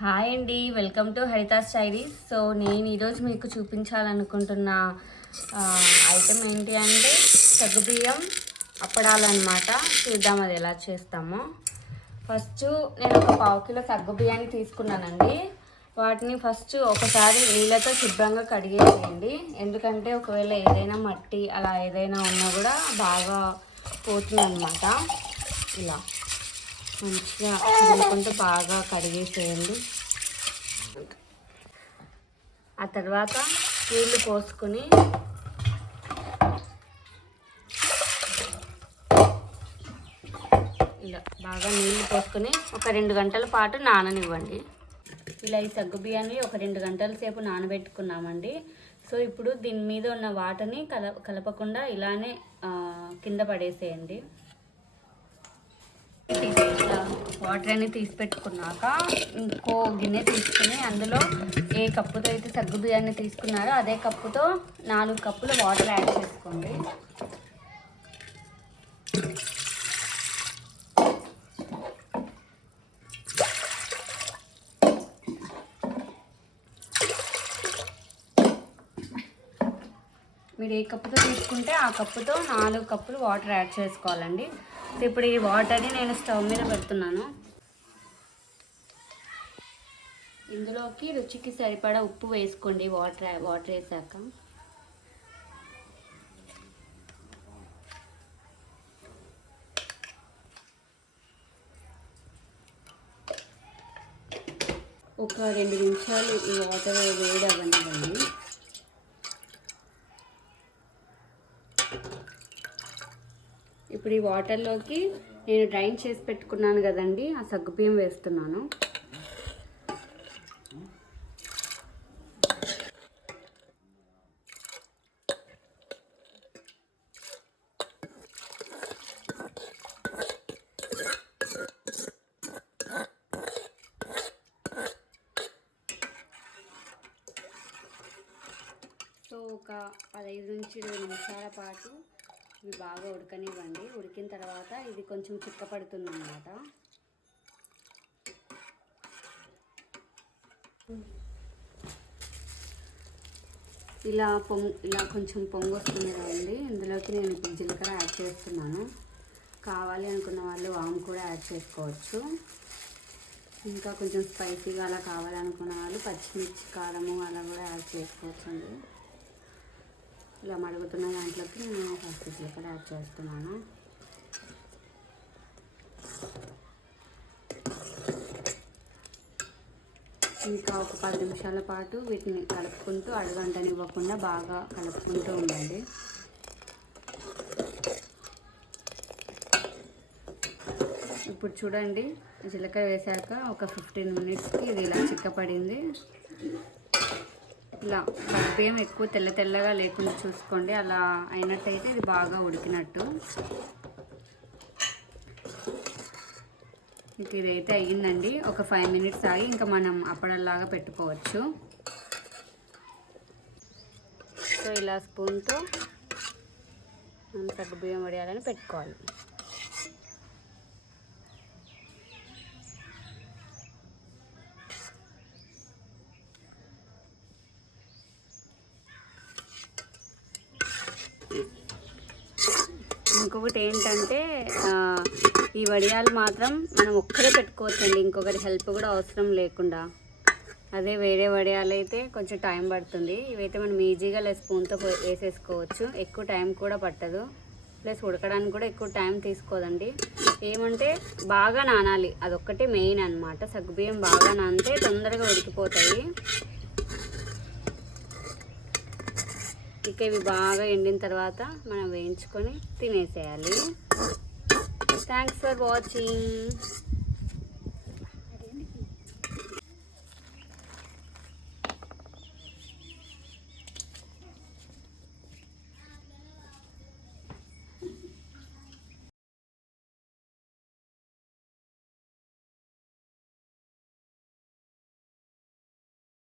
Hi అండి, welcome to Haritha's diaries. So నేను ఈరోజు మీకు చూపించాలనుకుంటున్న ఐటెం ఏంటి అంటే సగ్గుబియ్యం అప్పడాలన్నమాట. చూద్దాం అది ఎలా చేస్తామో. ఫస్ట్ నేను ఒక 1/2 కిలో సగ్గుబియ్యాన్ని తీసుకున్నానండి. వాటిని ఫస్ట్ ఒకసారి నీళ్ళతో శుభ్రంగా కడిగేసేయండి. ఎందుకంటే ఒకవేళ ఏదైనా మట్టి అలా ఏదైనా ఉన్నా కూడా బాగా పోతుంది అన్నమాట. ఇలా మంచిగా కడుక్కుంటూ బాగా కడిగేసేయండి. ఆ తర్వాత నీళ్ళు పోసుకొని ఇలా బాగా నీళ్ళు పోసుకొని ఒక 2 గంటల పాటు నాననివ్వండి. ఇలా ఈ సగ్గుబియ్యాన్ని ఒక 2 గంటల సేపు నానబెట్టుకున్నామండి. సో ఇప్పుడు దీని మీద ఉన్న వాటర్ని కలపకుండా ఇలానే కింద పడేసేయండి. వాటర్ అన్ని తీసి పెట్టుకున్నాక ఇంకో గిన్నె తీసుకుని అందులో ఏ కప్పుతో అయితే సగ్గుబియ్యాన్ని తీసుకున్నారో అదే కప్పుతో 4 కప్పులు వాటర్ యాడ్ చేసుకోండి. మీరు ఏ కప్పుతో తీసుకుంటే ఆ కప్పుతో 4 కప్పులు వాటర్ యాడ్ చేసుకోవాలండి. ఇప్పుడు ఈ వాటర్ని నేను స్టవ్ మీద పెడుతున్నాను. ఇందులోకి రుచికి సరిపడా ఉప్పు వేసుకోండి. వాటర్ వేసాక ఒక 2 నిమిషాలు ఈ వాటర్ వేడి అవ్వనివ్వండి. ఇప్పుడు ఈ వాటర్లోకి నేను డ్రైన్ చేసి పెట్టుకున్నాను కదండి, ఆ సగ్గుబియ్యం వేస్తున్నాను. సో ఒక 15 నుంచి 20 నిమిషాల పాటు ఇవి బాగా ఉడకనివ్వండి. ఉడికిన తర్వాత ఇది కొంచెం చిక్కపడుతుంది అన్నమాట. ఇలా కొంచెం పొంగు వస్తుంది కదండి. ఇందులోకి నేను జీలకర్ర యాడ్ చేస్తున్నాను. కావాలి అనుకున్న వాళ్ళు వాము కూడా యాడ్ చేసుకోవచ్చు. ఇంకా కొంచెం స్పైసీగా అలా కావాలనుకున్న వాళ్ళు పచ్చిమిర్చి కారము అలా కూడా యాడ్ చేసుకోవచ్చు అండి. ఇలా మరుగుతున్న దాంట్లోకి నేను ఫస్ట్ జీలకర్ర యాడ్ చేస్తున్నాను. ఇంకా ఒక 10 నిమిషాల పాటు వీటిని కలుపుకుంటూ అడుగంటనివ్వకుండా బాగా కలుపుకుంటూ ఉండండి. ఇప్పుడు చూడండి, జీలకర్ర వేసాక ఒక 15 మినిట్స్కి ఇది ఇలా చిక్కపడింది. ఇలా సగ్గుబియ్యం ఎక్కువ తెల్లగా లేకుండా చూసుకోండి. అలా అయినట్టయితే ఇది బాగా ఉడికినట్టు. ఇంక ఇదైతే అయ్యిందండి. ఒక 5 మినిట్స్ ఆగి ఇంకా మనం అప్పడలాగా పెట్టుకోవచ్చు. సో ఇలా స్పూన్తో మనం సగ్గుబియ్యం వడియాలని పెట్టుకోవాలి. ఇంకొకటి ఏంటంటే ఈ వడియాలు మాత్రం మనం ఒక్కరే పెట్టుకోవచ్చండి, ఇంకొకరి హెల్ప్ కూడా అవసరం లేకుండా. అదే వేరే వడియాలు అయితే కొంచెం టైం పడుతుంది. ఇవైతే మనం ఈజీగా స్పూన్తో వేసేసుకోవచ్చు. ఎక్కువ టైం కూడా పట్టదు, ప్లస్ ఉడకడానికి కూడా ఎక్కువ టైం తీసుకోదండి. ఏమంటే బాగా నానాలి, అదొక్కటే మెయిన్ అన్నమాట. సగ్గుబియ్యం బాగా నానితే తొందరగా ఉడికిపోతాయి. ఇక ఇవి బాగా ఎండిన తర్వాత మనం వేయించుకొని తినేసేయాలి. Thanks for watching.